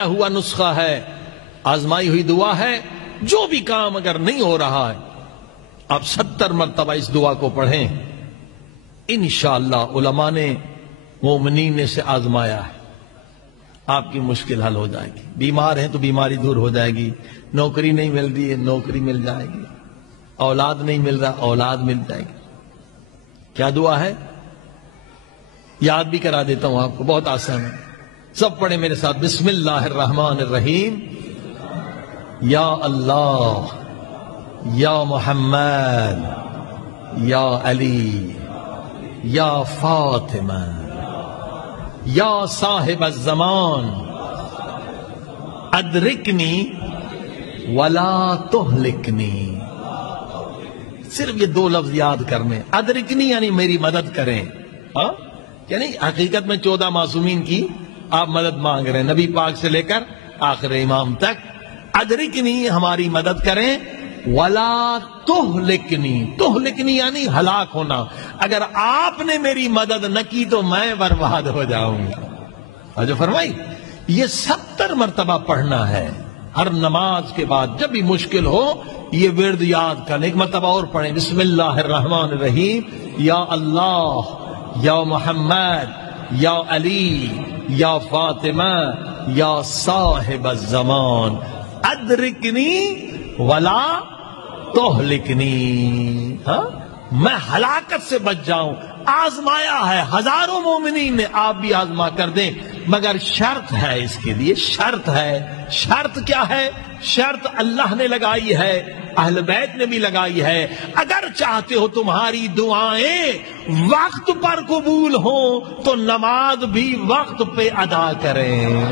ہوا نسخہ ہے، آزمائی ہوئی دعا ہے. جو بھی کام اگر نہیں ہو رہا ہے آپ 70 مرتبہ اس دعا کو پڑھیں. انشاءاللہ علماء نے مومنین نے سے آزمایا ہے، آپ کی مشکل حل ہو جائے گی. بیمار ہیں تو بیماری دور ہو جائے گی، نوکری نہیں مل رہی ہے نوکری مل جائے گی، اولاد نہیں مل رہا اولاد مل جائے گی. کیا دعا ہے؟ یاد بھی کرا دیتا ہوں آپ کو، بہت آسان ہے. سب پڑھیں میرے ساتھ. بسم اللہ الرحمن الرحیم. یا اللہ، یا محمد، یا علی، یا فاطمہ، یا صاحب الزمان، ادرکنی ولا تہلکنی. صرف یہ 2 لفظ یاد کرنے. ادرکنی یعنی میری مدد کریں، ہاں یعنی حقیقت میں 14 معصومین کی آپ مدد مانگ رہے ہیں، نبی پاک سے لے کر آخر امام تک. ادرکنی ہماری مدد کریں، ولا تہلکنی. تہلکنی یعنی ہلاک ہونا. اگر آپ نے میری مدد نہ کی تو میں برباد ہو جاؤں گا. اور جو فرمائی یہ 70 مرتبہ پڑھنا ہے ہر نماز کے بعد. جب بھی مشکل ہو یہ ورد یاد کریں. ایک مرتبہ اور پڑھیں. بسم اللہ الرحمن الرحیم. یا اللہ، یا محمد، یا علی، یا فاطمہ، یا صاحب الزمان، ادرکنی ولا تہلکنی. ہاں میں ہلاکت سے بچ جاؤں. آزمایا ہے ہزاروں مومنین نے، آپ بھی آزما کر دیں، مگر شرط ہے اس کے لیے. شرط ہے. شرط کیا ہے؟ شرط اللہ نے لگائی ہے، اہل بیت نے بھی لگائی ہے. اگر چاہتے ہو تمہاری دعائیں وقت پر قبول ہوں تو نماز بھی وقت پہ ادا کریں.